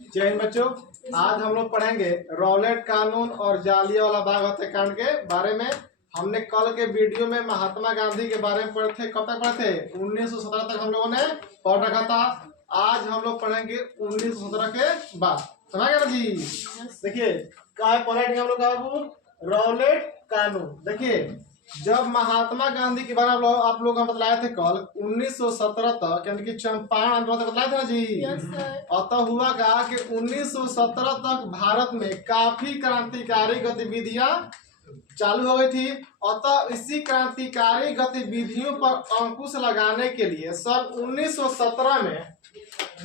जय हिंद बच्चों। आज हम लोग पढ़ेंगे रॉलेट कानून और जालियांवाला बाग हत्याकांड के बारे में। हमने कल के वीडियो में महात्मा गांधी के बारे में पढ़े थे। कब तक पढ़े थे? 1917 तक हम लोगों ने पढ़ रखा था। आज हम लोग पढ़ेंगे 1917 के बाद। समझ गए जी? देखिए क्या पढ़ेंगे हम लोग रॉलेट कानून। देखिए जब महात्मा गांधी के बारे में आप लोग हम बतलाए थे कल 1917 तक, यानी कि चंपारण आंदोलन तक बतलाए थे ना जी। अतः हुआ क्या कि 1917 तक भारत में काफी क्रांतिकारी गतिविधियां चालू हो गई थी। अतः इसी क्रांतिकारी गतिविधियों पर अंकुश लगाने के लिए सन 1917 में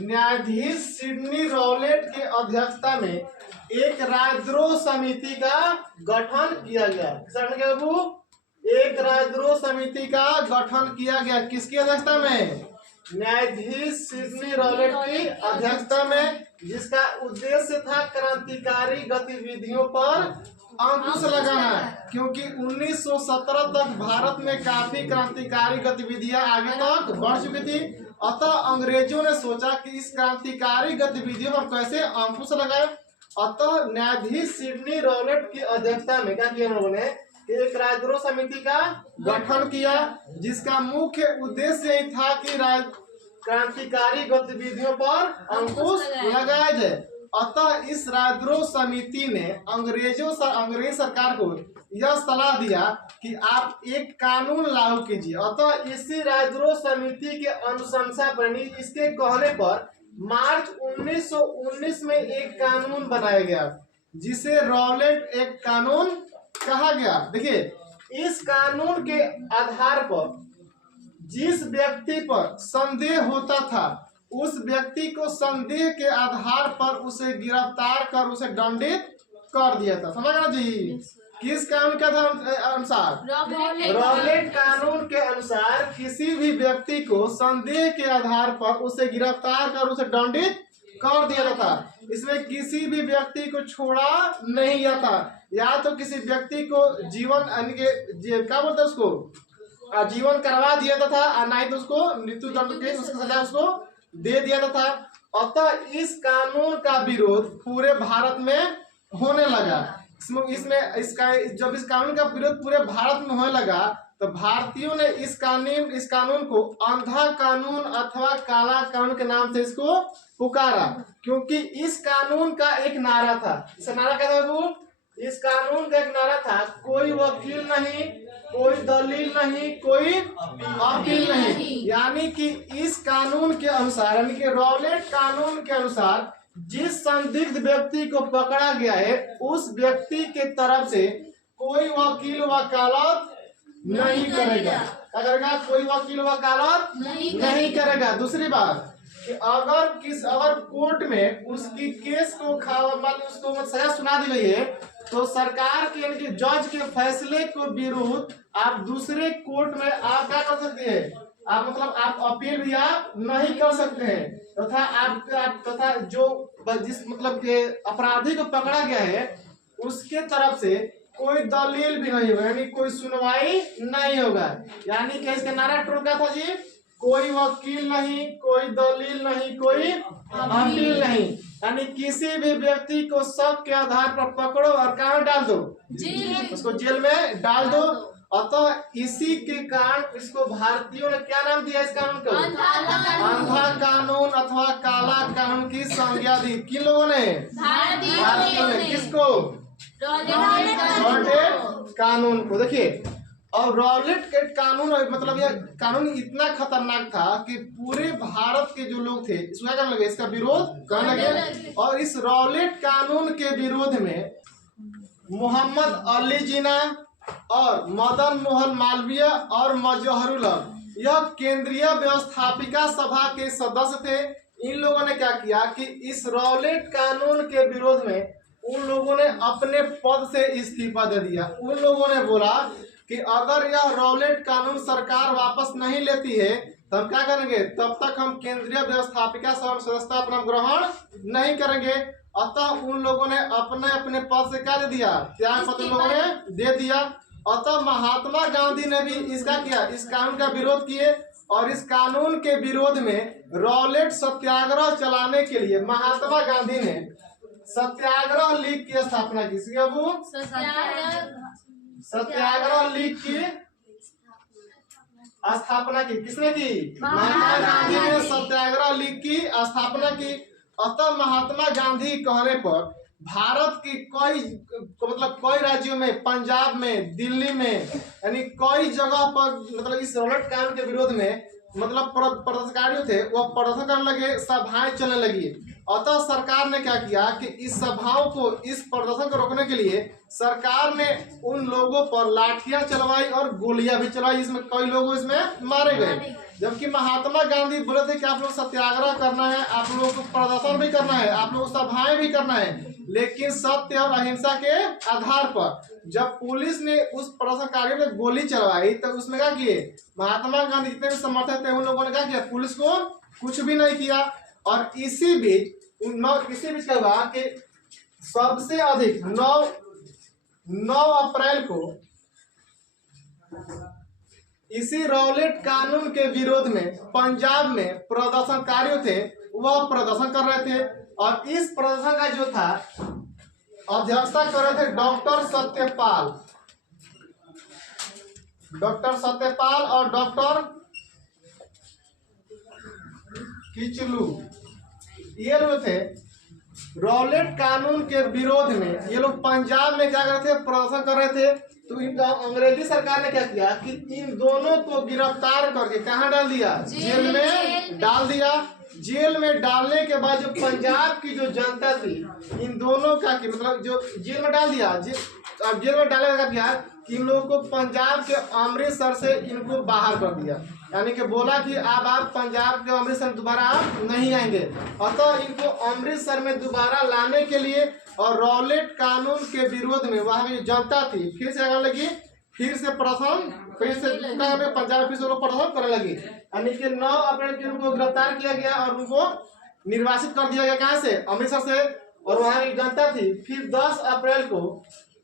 न्यायाधीश सिडनी रॉलेट के अध्यक्षता में एक राजद्रोह समिति का गठन किया गया। एक राजद्रोह समिति का गठन किया गया। किसकी अध्यक्षता में? न्यायाधीश सिडनी रॉलेट की अध्यक्षता में, जिसका उद्देश्य था क्रांतिकारी गतिविधियों पर अंकुश लगाना। क्योंकि 1917 तक भारत में काफी क्रांतिकारी गतिविधियां आगे तक बढ़ चुकी थी। अतः अंग्रेजों ने सोचा कि इस क्रांतिकारी गतिविधियों पर कैसे अंकुश लगाए। अतः न्यायाधीश सिडनी रॉलेट की अध्यक्षता में क्या किया उन्होंने? एक राजद्रोह समिति का गठन किया, जिसका मुख्य उद्देश्य यही था कि क्रांतिकारी गतिविधियों पर अंकुश लगाया जाए। अतः इस राजद्रोह समिति ने अंग्रेज सरकार को यह सलाह दिया कि आप एक कानून लागू कीजिए। अतः इसी राजद्रोह समिति के अनुशंसा पर, इसके कहने पर मार्च 1919 में एक कानून बनाया गया, जिसे रॉलेट एक्ट कानून कहा गया। देखिए इस कानून के आधार पर जिस व्यक्ति पर संदेह होता था, उस व्यक्ति को संदेह के आधार पर उसे गिरफ्तार कर उसे दंडित कर दिया था। समझ ना जी? किस कानून के अनुसार? रॉलेट कानून के अनुसार किसी भी व्यक्ति को संदेह के आधार पर उसे गिरफ्तार कर उसे दंडित कर दिया जाता। इसमें किसी भी व्यक्ति को छोड़ा नहीं जाता। या तो किसी व्यक्ति को जीवन क्या बोलते हैं उसको आजीवन करवा दिया था, और नहीं तो उसको मृत्यु दंड के उसकी सजा उसको दे दिया था। अतः इस कानून का विरोध पूरे भारत में होने लगा। जब इस कानून का विरोध पूरे भारत में होने लगा तो भारतीयों ने इस कानून को अंधा कानून अथवा काला कानून के नाम से इसको पुकारा। क्योंकि इस कानून का एक नारा था। इस नारा क्या था? इस कानून का एक नारा था, कोई वकील नहीं, कोई दलील नहीं, कोई अपील नहीं। यानी कि इस कानून के अनुसार, यानी कि रॉलेट कानून के अनुसार जिस संदिग्ध व्यक्ति को पकड़ा गया है, उस व्यक्ति के तरफ से कोई वकील वकालत नहीं करेगा। कोई वकील वकालत नहीं करेगा। दूसरी बात कि अगर कोर्ट में उसकी केस को उसको सजा सुना दी गई है, तो सरकार के यानी कि जज के फैसले को विरुद्ध आप दूसरे कोर्ट में आप क्या कर सकते हैं? आप अपील भी आप नहीं कर सकते हैं। तथा जो जिस के अपराधी को पकड़ा गया है, उसके तरफ से कोई दलील भी नहीं होगा, यानी कोई सुनवाई नहीं होगा। यानी कि इसका नारा टोल क्या था जी? कोई वकील नहीं, कोई दलील नहीं, कोई अपील नहीं। यानी किसी भी व्यक्ति को शक के आधार पर पकड़ो और कहाँ डाल दो? उसको जेल में डाल दो। अतः इसी के कारण इसको भारतीयों ने क्या नाम दिया? इस कानून को अंधा कानून अथवा काला कानून की संज्ञा दी। किन लोगों ने? भारतीयों ने। किसको? रॉलेट कानून को। देखिए और रॉलेट के कानून यह कानून इतना खतरनाक था कि पूरे भारत के जो लोग थे इसको क्या करने लगे? इसका विरोध करने लगे। और इस रॉलेट कानून के विरोध में मोहम्मद अली जिन्ना और मदन मोहन मालवीय और मजहरूल यह केंद्रीय व्यवस्थापिका सभा के सदस्य थे। इन लोगों ने क्या किया कि इस रॉलेट कानून के विरोध में उन लोगों ने अपने पद से इस्तीफा दे दिया। उन लोगों ने बोला कि अगर यह रॉलेट कानून सरकार वापस नहीं लेती है तो हम क्या करेंगे? तब तक हम केंद्रीय व्यवस्थापिका सभा सदस्यता अपना ग्रहण नहीं करेंगे। अतः उन लोगों ने अपने अपने पद से क्या दे दिया? त्याग पत्र लोगों ने दे दिया। अतः महात्मा गांधी ने भी इसका किया, इस कानून का विरोध किए और इस कानून के विरोध में रॉलेट सत्याग्रह चलाने के लिए महात्मा गांधी ने सत्याग्रह लीग की स्थापना की। सत्याग्रह लीग की स्थापना की। किसने की? महात्मा गांधी ने सत्याग्रह लीग की स्थापना की। अतः महात्मा गांधी कहने पर भारत की कई राज्यों में, पंजाब में, दिल्ली में, यानी कई जगह पर इस रॉलेट कानून के विरोध में प्रदर्शनकारी थे वह प्रदर्शन करने लगे, सभाएं चलने लगी। अतः सरकार ने क्या किया कि इस सभाओं को, इस प्रदर्शन को रोकने के लिए सरकार ने उन लोगों पर लाठियां चलवाई और गोलियां भी चलवाई, इसमें कई लोग इसमें मारे गए। जबकि महात्मा गांधी बोले थे कि आप लोग सत्याग्रह करना है, आप लोगों को प्रदर्शन भी करना है, आप लोगों को सभाएं भी करना है, लेकिन सत्य और अहिंसा के आधार पर। जब पुलिस ने उस प्रदर्शनकारियों पे गोली चलवाई तो उसमें क्या किए? महात्मा गांधी जितने भी समर्थक थे उन लोगों ने क्या किया? पुलिस को कुछ भी नहीं किया। और इसी बीच क्या हुआ कि सबसे अधिक 9 अप्रैल को इसी रॉलेट कानून के विरोध में पंजाब में प्रदर्शनकारियों थे, वह प्रदर्शन कर रहे थे। और इस प्रदर्शन का जो था अध्यक्षता कर रहे थे डॉक्टर सत्यपाल और डॉक्टर किचलू। ये लोग थे रॉलेट कानून के विरोध में। ये लोग पंजाब में क्या कर रहे थे? प्रदर्शन कर रहे थे। तो इनका अंग्रेजी सरकार ने क्या किया कि इन दोनों को गिरफ्तार करके कहाँ डाल दिया? जेल में डाल दिया। जेल में डालने के बाद जो पंजाब की जो जनता थी इन दोनों का की जो जेल में डाल दिया। अब जेल में डालने का क्या कि इन लोगों को पंजाब के अमृतसर से इनको बाहर कर दिया, यानी कि बोला कि अब आप पंजाब के अमृतसर दोबारा आप नहीं आएंगे। अतः इनको अमृतसर में दोबारा लाने के लिए और रॉलेट कानून के विरोध में वहां की जनता थी फिर से आने लगी, फिर से पंजाब फिर से लोग प्रदर्शन करने लगी। यानी कि 9 अप्रैल को उनको गिरफ्तार किया गया और उनको निर्वासित कर दिया गया। कहाँ से? अमृतसर से। और वहां की जनता थी। फिर 10 अप्रैल को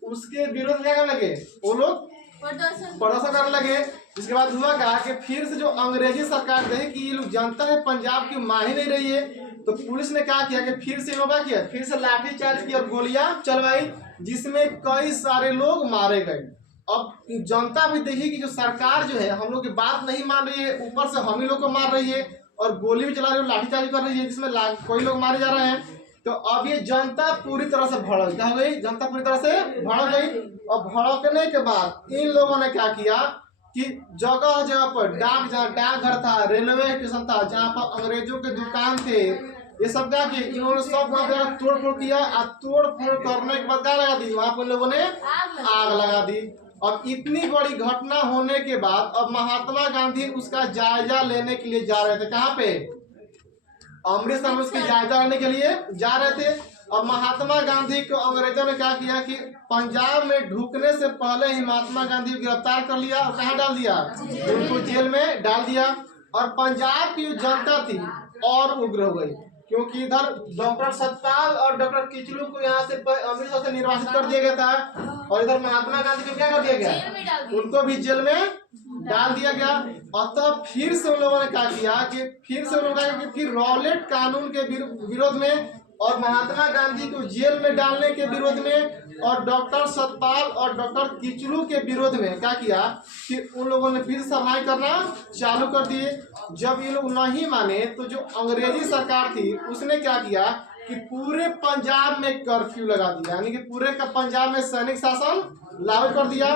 उसके विरोध में क्या करने लगे? वो लोग प्रदर्शन करने लगे। इसके बाद हुआ क्या कि फिर से जो अंग्रेजी सरकार देखे कि ये लोग जनता है पंजाब की मान ही नहीं रही है, तो पुलिस ने क्या किया कि फिर से लोग क्या किया? फिर से लाठीचार्ज की और गोलियां चलवाई, जिसमें कई सारे लोग मारे गए। अब जनता भी देखी कि जो सरकार जो है हम लोग की बात नहीं मान रही है, ऊपर से हम ही लोग को मार रही है और गोली भी चला रही है, लाठीचार्ज कर रही है, जिसमें कोई लोग मारे जा रहे हैं। तो अब ये जनता पूरी तरह से भड़क गई। जनता पूरी तरह से भड़क गई। और भड़कने के बाद इन लोगों ने क्या किया कि जगह जगह पर जहाँ डाकघर था, रेलवे स्टेशन था, जहाँ पर अंग्रेजों के दुकान थे, ये सब क्या किए? इन्होंने सब वहाँ पे तोड़ फोड़ किया। और तोड़ फोड़ करने के बाद क्या लगा दी? वहाँ पर लोगों ने आग लगा दी। अब इतनी बड़ी घटना होने के बाद अब महात्मा गांधी उसका जायजा लेने के लिए जा रहे थे। कहाँ पे? अमृतसर में उसकी जायजा लेने के लिए जा रहे थे। और महात्मा गांधी को अंग्रेजों ने क्या किया कि पंजाब में ढुकने से पहले ही महात्मा गांधी को गिरफ्तार कर लिया और कहाँ डाल दिया? उनको जेल में डाल दिया। और पंजाब की जो जनता थी और उग्र हो गई, क्योंकि इधर डॉक्टर सतपाल और डॉक्टर किचलू को यहाँ से अमृतसर से निर्वासित कर दिया गया था और इधर महात्मा गांधी को क्या कर दिया गया? उनको भी जेल में डाल दिया गया। अतः फिर से उन लोगों ने क्या किया कि फिर रॉलेट कानून के विरोध में और महात्मा गांधी को जेल में डालने के विरोध में और डॉक्टर सतपाल और डॉक्टर किचलू के विरोध में क्या किया कि उन लोगों ने फिर सभाएं करना चालू कर दिए। जब ये लोग नहीं माने तो जो अंग्रेजी सरकार थी उसने क्या किया कि पूरे पंजाब में कर्फ्यू लगा दिया, यानी कि पूरे का पंजाब में सैनिक शासन लागू कर दिया।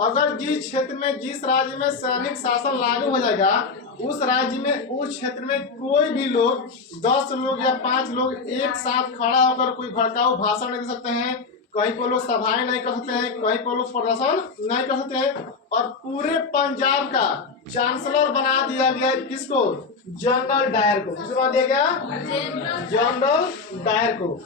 अगर जिस क्षेत्र में, जिस राज्य में सैनिक शासन लागू हो जाएगा उस राज्य में, उस क्षेत्र में कोई भी लोग 10 लोग या 5 लोग एक साथ खड़ा होकर कोई भड़काऊ भाषण नहीं दे सकते हैं, कहीं पर लोग सभाएं नहीं कर सकते हैं, कहीं पर लोग प्रदर्शन नहीं कर सकते हैं। और पूरे पंजाब का चांसलर बना दिया गया किसको? जनरल डायर को। किसको बना दिया गया? जनरल डायर को।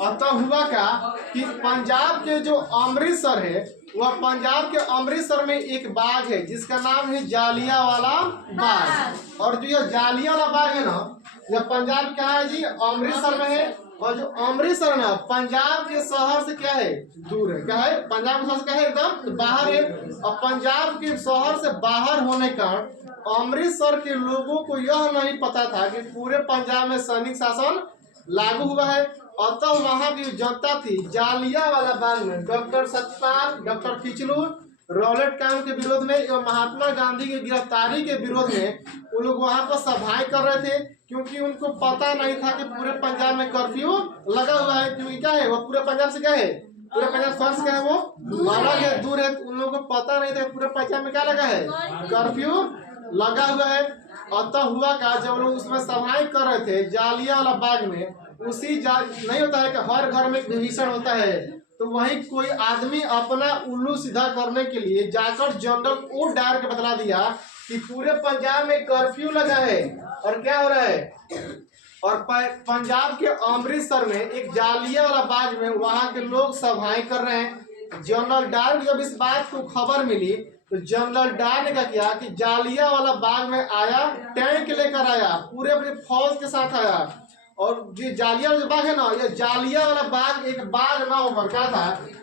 अतः हुआ क्या कि पंजाब के जो अमृतसर है वह पंजाब के अमृतसर में एक बाग है जिसका नाम है जालियांवाला बाग। और जो यह जालियांवाला बाग है ना, यह पंजाब क्या है जी? अमृतसर में है। और जो अमृतसर ना पंजाब के शहर से क्या है, दूर है। क्या है, पंजाब के शहर से क्या है, एकदम बाहर है। और पंजाब के शहर से बाहर होने का अमृतसर के लोगों को यह नहीं पता था कि पूरे पंजाब में सैनिक शासन लागू हुआ है। अतः वहां की जनता थी जालियांवाला बाग में doctor Satpal, doctor Kitchlew, Rowlatt कानून के विरोध में एवं महात्मा गांधी की गिरफ्तारी के विरोध में वो लोग वहां पर सभाएं कर रहे थे, क्योंकि उनको पता नहीं था कि पूरे पंजाब में कर्फ्यू लगा हुआ है। क्योंकि क्या है, वो पूरे पंजाब से क्या है, पूरे पंजाब शहर क्या है, वो अलग है, दूर है। उन लोगों को पता नहीं था पूरे पंजाब में क्या लगा है, कर्फ्यू लगा हुआ है। अतः हुआ का जब लोग उसमें सभाएं कर रहे थे जालियांवाला बाग में, उसी नहीं होता है कि हर घर में विभीषण होता है, तो वहीं कोई आदमी अपना उल्लू सीधा करने के लिए जाकर जनरल ओ डायर के बतला दिया कि पूरे पंजाब में कर्फ्यू लगा है। और क्या हो रहा है, और पंजाब के अमृतसर में एक जालियांवाला बाग में वहां के लोग सभाएं कर रहे हैं। जनरल डायर को जब इस बात को खबर मिली तो जनरल डायर ने क्या किया कि जालियांवाला बाग में आया, टैंक लेकर आया, पूरे अपने फौज के साथ आया। और जो जालियांवाला बाग है ना, ये जालियांवाला बाग एक बाग ना होकर क्या था,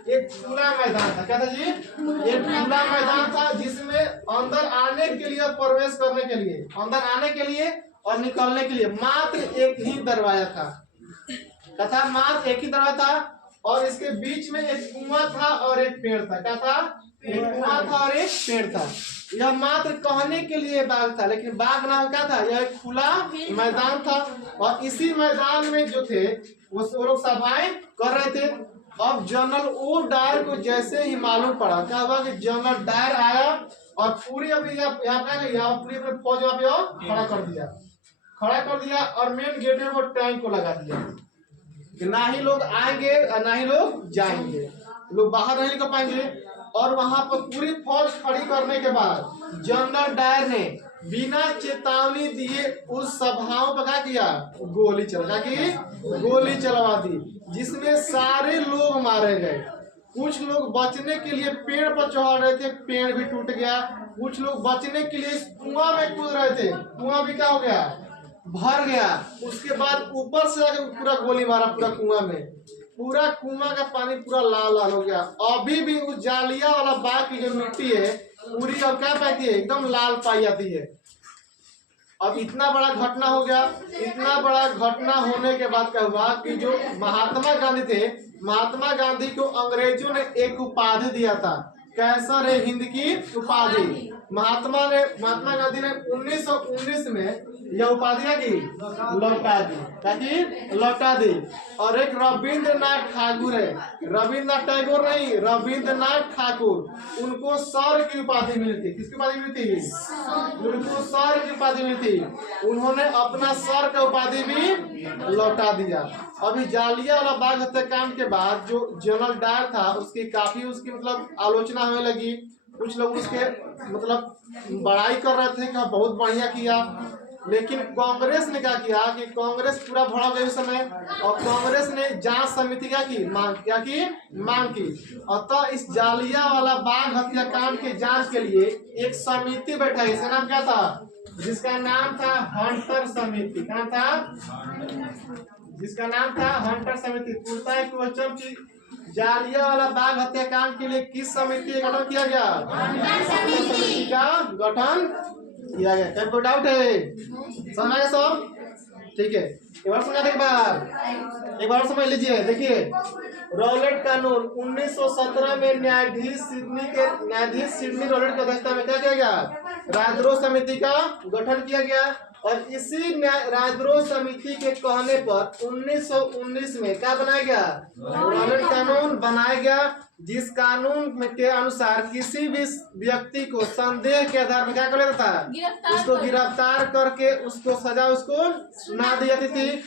एक खुला मैदान था। क्या था जी, एक खुला मैदान था जिसमें अंदर आने के लिए, प्रवेश करने के लिए, अंदर आने के लिए और निकलने के लिए मात्र एक ही दरवाजा था। कथा मात्र एक ही दरवाजा था, और इसके बीच में एक कुआं था और एक पेड़ था। क्या था, एक कुआं था और एक पेड़ था। यह मात्र कहने के लिए बाग था, लेकिन बाग नाम क्या था, यह एक खुला मैदान था। और इसी मैदान में जो थे वो लोग सभाएं कर रहे थे। अब जनरल ओ डायर को जैसे ही मालूम पड़ा, क्या हुआ कि जनरल डायर आया और पूरी अभी यहाँ पूरी अपनी फौज यहाँ पे खड़ा कर दिया और मेन गेट में वो टैंक को लगा दिया कि ना ही लोग आएंगे और ना ही लोग जाएंगे, लोग बाहर नहीं निकल पाएंगे। और वहां पर पूरी फौज खड़ी करने के बाद जनरल डायर ने बिना चेतावनी दिए उस सभाओं पर क्या किया, गोली चलवा दी, जिसमें सारे लोग मारे गए। कुछ लोग बचने के लिए पेड़ पर चढ़ रहे थे, पेड़ भी टूट गया। कुछ लोग बचने के लिए कुआं में कूद रहे थे, कुआं भी क्या हो गया, भर गया। उसके बाद ऊपर से आके पूरा गोली मारा, पूरा कुआं में, पूरा कुआं का पानी पूरा लाल हो गया। अभी भी उस जालियांवाला बाग की जो मिट्टी है पूरी अब क्या पाती है, एकदम लाल पाई जाती है। अब इतना बड़ा घटना हो गया। इतना बड़ा घटना होने के बाद क्या हुआ कि जो महात्मा गांधी थे, महात्मा गांधी को अंग्रेजों ने एक उपाधि दिया था, कैसर हिंद की उपाधि। महात्मा गांधी ने 1919 में यह उपाधियां की लौटा दी। और एक रविंद्रनाथ ठाकुर है, रविंद्रनाथ टैगोर नहीं, रविंद्रनाथ ठाकुर, उनको सर की उपाधि मिली थी। किसकी उपाधि मिली थी, उनको सर की उपाधि मिली थी। उन्होंने अपना सर का उपाधि भी लौटा दिया। अभी जालियांवाला बाग हत्याकांड के बाद जो जनरल डायर था उसकी काफी मतलब आलोचना होने लगी। कुछ लोग उसके मतलब बड़ाई कर रहे थे कि बहुत बढ़िया किया, लेकिन कांग्रेस ने क्या किया कि कांग्रेस पूरा भड़ा गई उस समय, और कांग्रेस ने जांच समिति मांग की। अतः इस जालियांवाला बाग हत्याकांड की जांच के लिए एक समिति बैठाई। इसका नाम क्या था, जिसका नाम था हंटर समिति। क्या था, जिसका नाम था हंटर समिति। पूछता है क्वेश्चन की जालियांवाला बाग हत्याकांड के लिए किस समिति का गठन किया गया, हंटर समिति का गठन किया गया। क्या कोई डाउट है, समझ आया सब, ठीक है। एक बार समझा, एक बार समझ लीजिए। देखिए, रॉलेट कानून 1917 में न्यायाधीश सिडनी रॉलेट की अध्यक्षता में क्या किया गया, राजद्रोह समिति का गठन किया गया। और इसी राजद्रोह समिति के कहने पर 1919 में क्या बनाया गया, रॉलेट कानून बनाया गया, जिस कानून के अनुसार किसी भी व्यक्ति को संदेह के आधार पर क्या कर लेता था, उसको गिरफ्तार करके उसको सजा उसको सुना दी जाती थी।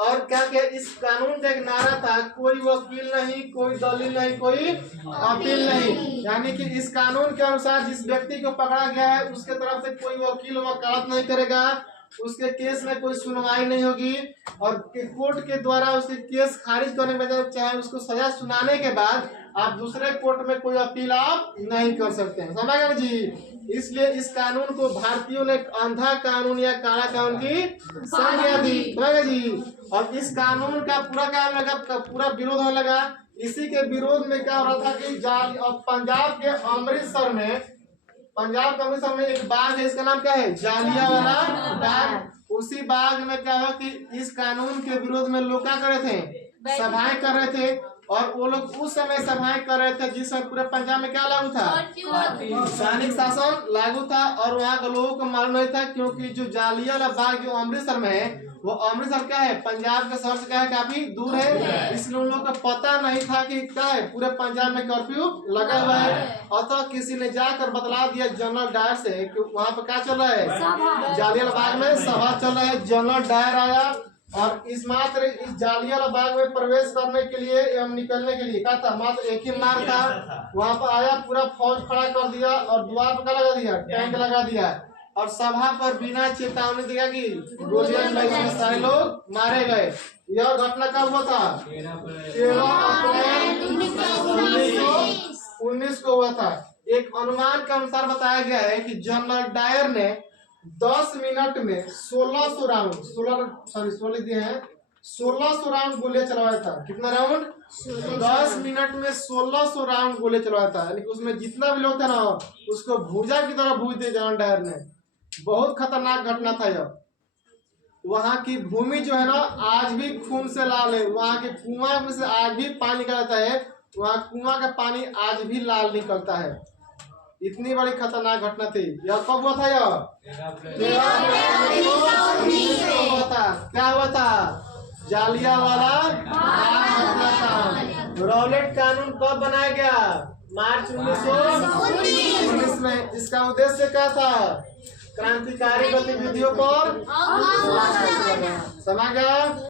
और क्या क्या इस कानून का एक नारा था, कोई वकील नहीं, कोई दलील नहीं, कोई अपील नहीं। यानी कि इस कानून के अनुसार जिस व्यक्ति को पकड़ा गया है उसके तरफ से कोई वकील वकालत नहीं करेगा, उसके केस में कोई सुनवाई नहीं होगी, और कोर्ट के द्वारा उसके केस खारिज करने के बाद चाहे उसको सजा सुनाने के बाद आप दूसरे कोर्ट में कोई अपील आप नहीं कर सकते हैं। समझ गए जी। इसलिए इस कानून को भारतीयों ने अंधा कानून या काला कानून की संज्ञा दी। समझ गए जी। अब इस कानून का पूरा क्या लगा, पूरा विरोध होने लगा। इसी के विरोध में क्या हो रहा था कि पंजाब के अमृतसर में एक बाग है, इसका नाम क्या है, जालियांवाला बाग। उसी बाग में क्या हुआ कि इस कानून के विरोध में लोग क्या कर रहे थे, सभाएं कर रहे थे। और वो लोग उस समय सभाएं कर रहे थे जिस समय पूरे पंजाब में क्या लागू था, सैनिक शासन लागू था। और वहाँ के लोगों को मालूम नहीं था, क्योंकि जो जालियांवाला बाग जो अमृतसर में है, वो अमृतसर क्या है, पंजाब के शहर से क्या है, काफी दूर है। इसलिए उन लोगों को पता नहीं था कि क्या है, पूरे पंजाब में कर्फ्यू लगा हुआ है। अतः किसी ने जाकर बतला दिया जनरल डायर से कि वहाँ पे क्या चल रहा है, जालियांवाला बाग में सभा चल रहा है। जनरल डायर आया और इस जालियांवाला बाग में प्रवेश करने के लिए एवं निकलने के लिए क्या था, मात्र एक ही मार्ग था। वहाँ पर आया, पूरा फौज खड़ा कर दिया और द्वार पर क्या लगा दिया, टैंक लगा दिया। और सभा पर बिना चेतावनी दिया कि गोलियां चलाई, सारे लोग मारे गए। यह घटना कब हुआ था, 13 अप्रैल 1919 को हुआ था। एक अनुमान के अनुसार बताया गया है कि जनरल डायर ने 10 मिनट में 1600 राउंड गोलियां चलवाया था। कितना राउंड, 10 मिनट में 1600 राउंड गोलियां चलवाया था। यानी उसमें जितना भी लोग था ना, उसको भूजा की तरह भूज दिया जनरल डायर ने। बहुत खतरनाक घटना था यह। वहाँ की भूमि जो है ना, आज भी खून से लाल है। वहाँ के कुआं में से आज भी पानी निकलता है। वहाँ कुआं का पानी आज भी लाल निकलता है। इतनी बड़ी खतरनाक घटना थी। यह कब हुआ था, यह 13 हुआ था। क्या हुआ था, जालियांवाला घटना था। रॉलेट कानून कब बनाया गया, मार्च 1919 में। इसका उद्देश्य क्या था, क्रांतिकारी गतिविधियों पर समझ गया।